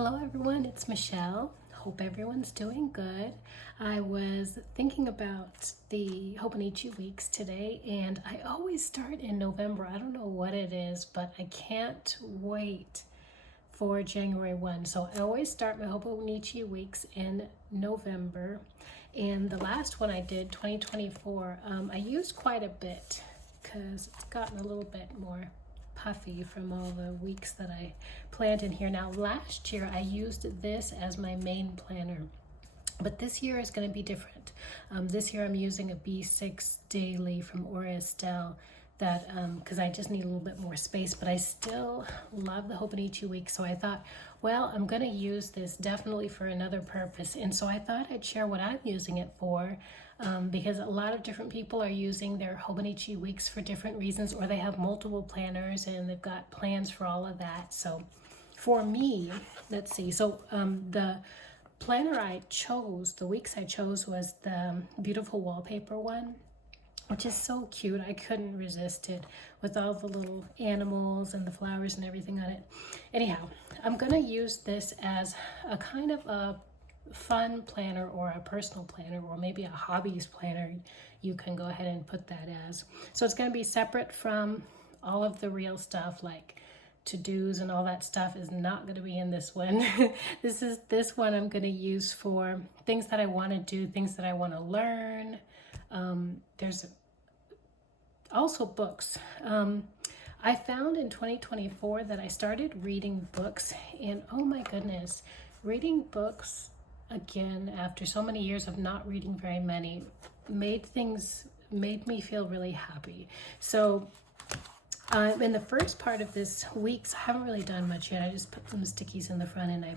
Hello everyone, it's Michelle. Hope everyone's doing good. I was thinking about the Hobonichi Weeks today, and I always start in November. I don't know what it is, but I can't wait for January 1. So I always start my Hobonichi Weeks in November. And the last one I did, 2024, I used quite a bit because it's gotten a little bit more puffy from all the weeks that I planned in here. Now last year I used this as my main planner, but this year is going to be different. This year I'm using a B6 daily from Aura Estelle that because I just need a little bit more space, but I still love the Hobonichi Week. So I thought, well, I'm going to use this definitely for another purpose. And so I thought I'd share what I'm using it for, because a lot of different people are using their Hobonichi Weeks for different reasons, or they have multiple planners and they've got plans for all of that. So for me, let's see. So the planner I chose, the weeks I chose was the beautiful wallpaper one, which is so cute. I couldn't resist it with all the little animals and the flowers and everything on it. Anyhow, I'm gonna use this as a kind of a fun planner or a personal planner or maybe a hobbies planner. You can go ahead and put that as. So it's gonna be separate from all of the real stuff like to-dos and all that stuff is not going to be in this one. This one I'm going to use for things that I want to do, things that I want to learn. There's also books. I found in 2024 that I started reading books, and oh my goodness, reading books again after so many years of not reading very many made me feel really happy. So in the first part of this week's, I haven't really done much yet. I just put some stickies in the front and I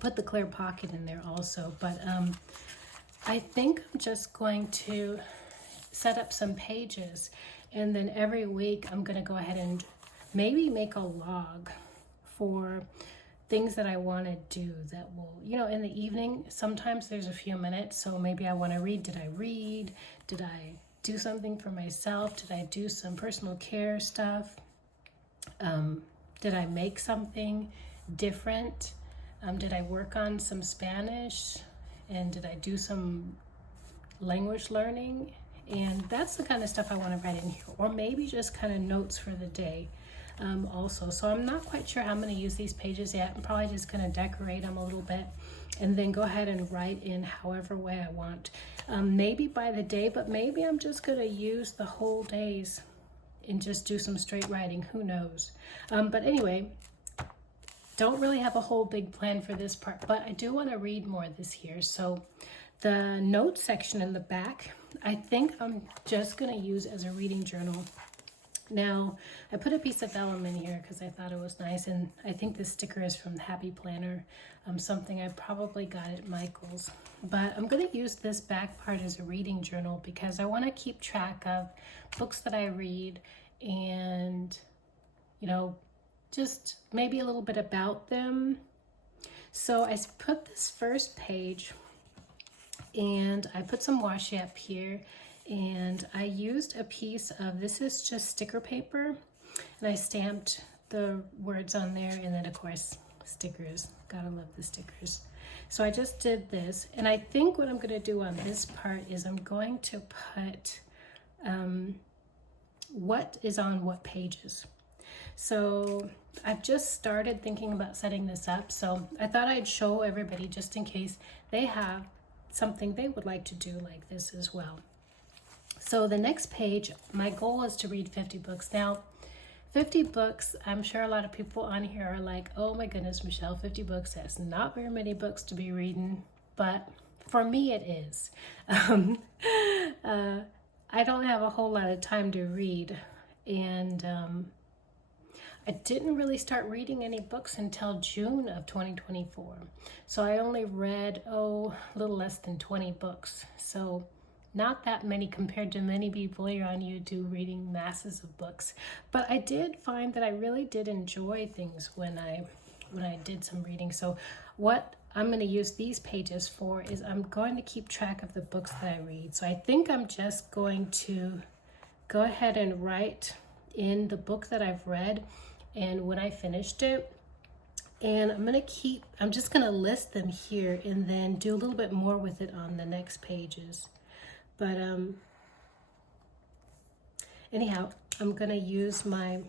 put the clear pocket in there also. But I think I'm just going to set up some pages, and then every week I'm going to go ahead and maybe make a log for things that I want to do that will, in the evening, sometimes there's a few minutes. So maybe I want to read. Did I read? Did I do something for myself? Did I do some personal care stuff? Did I make something different? Did I work on some Spanish? And did I do some language learning? And that's the kind of stuff I want to write in here. Or maybe just kind of notes for the day also. So I'm not quite sure how I'm going to use these pages yet. I'm probably just going to decorate them a little bit and then go ahead and write in however way I want. Maybe by the day, but maybe I'm just going to use the whole days and just do some straight writing. Who knows? But anyway, don't really have a whole big plan for this part, but I do want to read more this year. So the notes section in the back, I think I'm just going to use as a reading journal. Now, I put a piece of vellum in here because I thought it was nice, and I think this sticker is from the Happy Planner, something I probably got at Michael's. But I'm going to use this back part as a reading journal because I want to keep track of books that I read and, just maybe a little bit about them. So I put this first page and I put some washi up here. And I used a piece of, this is just sticker paper, and I stamped the words on there, and then of course stickers, gotta love the stickers. So I just did this, and I think what I'm going to do on this part is I'm going to put what is on what pages. So I've just started thinking about setting this up, so I thought I'd show everybody just in case they have something they would like to do like this as well. So the next page, my goal is to read 50 books. Now, 50 books, I'm sure a lot of people on here are like, oh my goodness, Michelle, 50 books, that's not very many books to be reading. But for me, it is. I don't have a whole lot of time to read. And I didn't really start reading any books until June of 2024. So I only read, a little less than 20 books. So not that many compared to many people here on YouTube reading masses of books. But I did find that I really did enjoy things when I did some reading. So what I'm going to use these pages for is I'm going to keep track of the books that I read. So I think I'm just going to go ahead and write in the book that I've read and when I finished it, And I'm just gonna list them here and then do a little bit more with it on the next pages. But anyhow, I'm gonna use my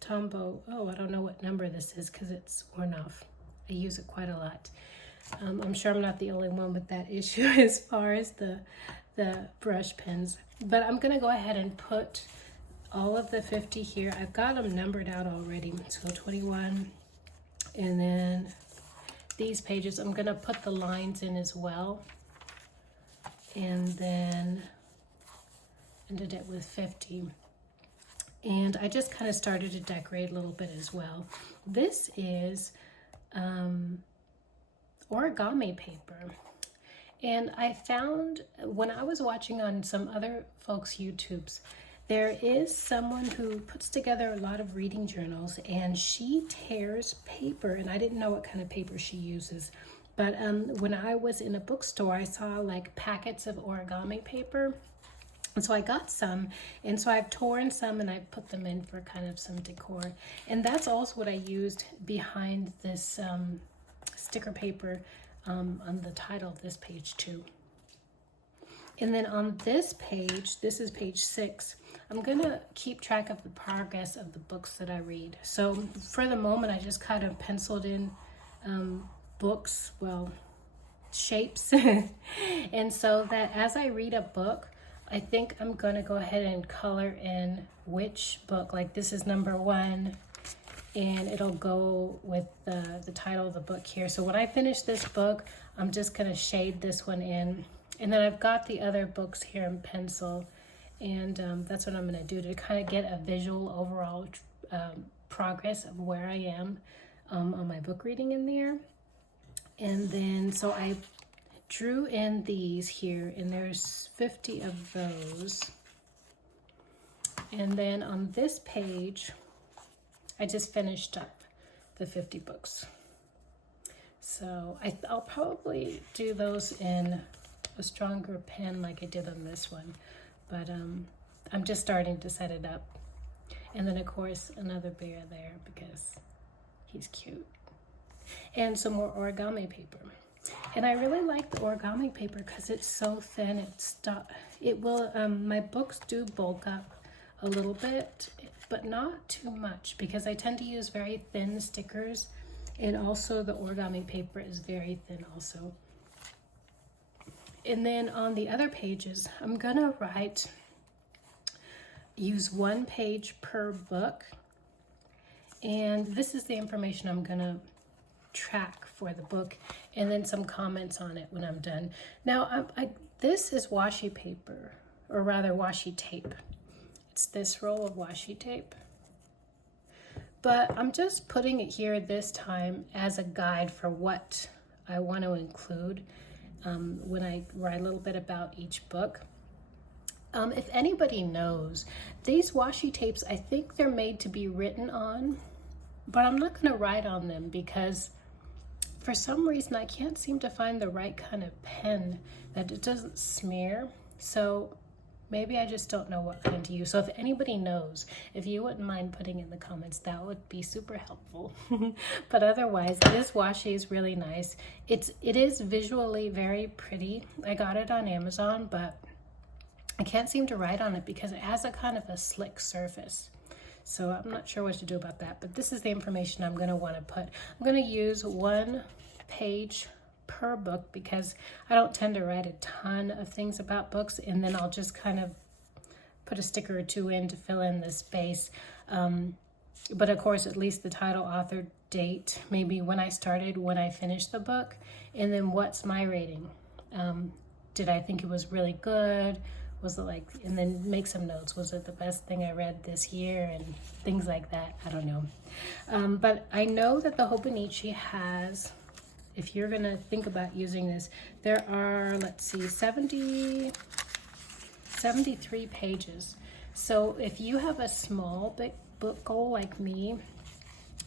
Tombow. Oh, I don't know what number this is because it's worn off. I use it quite a lot. I'm sure I'm not the only one with that issue as far as the brush pens. But I'm gonna go ahead and put all of the 50 here. I've got them numbered out already. So 21, and then these pages, I'm gonna put the lines in as well. And then ended it with 50. And I just kind of started to decorate a little bit as well. This is origami paper. And I found when I was watching on some other folks' YouTubes, there is someone who puts together a lot of reading journals, and she tears paper, and I didn't know what kind of paper she uses. But when I was in a bookstore, I saw like packets of origami paper. And so I got some, and so I've torn some and I put them in for kind of some decor. And that's also what I used behind this sticker paper on the title of this page too. And then on this page, this is page 6, I'm gonna keep track of the progress of the books that I read. So for the moment, I just kind of penciled in books, well, shapes. And so that as I read a book, I think I'm gonna go ahead and color in which book, like this is number 1, and it'll go with the title of the book here. So when I finish this book, I'm just gonna shade this one in. And then I've got the other books here in pencil, and that's what I'm gonna do to kind of get a visual overall progress of where I am on my book reading in there. And then, so I drew in these here, and there's 50 of those. And then on this page, I just finished up the 50 books. So I'll probably do those in a stronger pen like I did on this one. But I'm just starting to set it up. And then of course, another bear there because he's cute. And some more origami paper. And I really like the origami paper because it's so thin. It will, my books do bulk up a little bit, but not too much because I tend to use very thin stickers, and also the origami paper is very thin also. And then on the other pages, I'm gonna use 1 page per book. And this is the information I'm gonna track for the book, and then some comments on it when I'm done. Now, this is washi paper, or rather washi tape. It's this roll of washi tape. But I'm just putting it here this time as a guide for what I want to include when I write a little bit about each book. If anybody knows, these washi tapes, I think they're made to be written on, but I'm not gonna write on them because for some reason I can't seem to find the right kind of pen that it doesn't smear. So maybe I just don't know what pen to use. So if anybody knows, if you wouldn't mind putting in the comments, that would be super helpful. But otherwise, this washi is really nice. It is visually very pretty. I got it on Amazon, but I can't seem to write on it because it has a kind of a slick surface. So I'm not sure what to do about that, but this is the information I'm going to want to put. I'm going to use 1 page per book because I don't tend to write a ton of things about books, and then I'll just kind of put a sticker or 2 in to fill in the space. But of course, at least the title, author, date, maybe when I started, when I finished the book, and then what's my rating. Did I think it was really good? Was it like, and then make some notes. Was it the best thing I read this year? And things like that. I don't know. But I know that the Hobonichi has, if you're going to think about using this, there are, let's see, 73 pages. So if you have a small big book goal like me,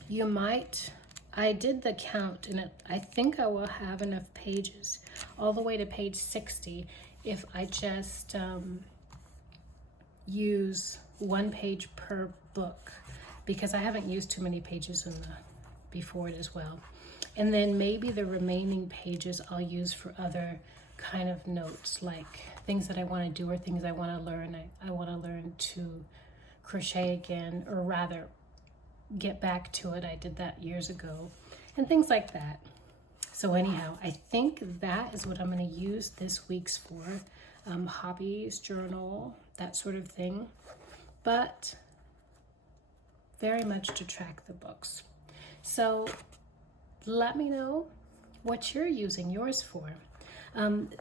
you might, I did the count, and I think I will have enough pages all the way to page 60 if I just use 1 page per book, because I haven't used too many pages in before it as well. And then maybe the remaining pages I'll use for other kind of notes, like things that I want to do or things I want to learn. I want to learn to crochet again, or rather get back to it. I did that years ago, and things like that. So anyhow, I think that is what I'm going to use this week's for. Hobbies, journal, that sort of thing. But very much to track the books. So let me know what you're using yours for.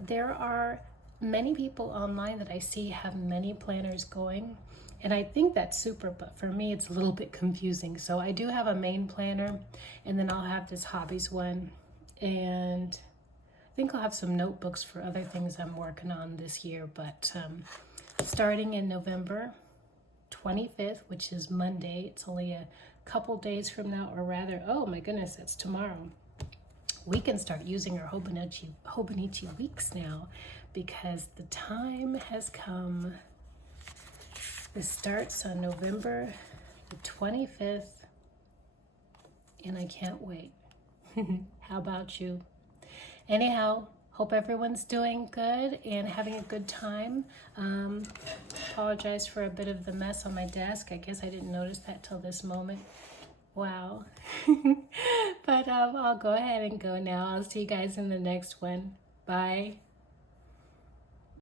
There are many people online that I see have many planners going, and I think that's super, but for me it's a little bit confusing. So I do have a main planner, and then I'll have this hobbies one, and I think I'll have some notebooks for other things I'm working on this year. But starting in November 25th, which is Monday, it's only a couple days from now, or rather, oh my goodness, it's tomorrow. We can start using our Hobonichi Weeks now, because the time has come. This starts on November the 25th, and I can't wait. How about you? Anyhow, hope everyone's doing good and having a good time. Apologize for a bit of the mess on my desk. I guess I didn't notice that till this moment. Wow. But I'll go ahead and go now. I'll see you guys in the next one. Bye.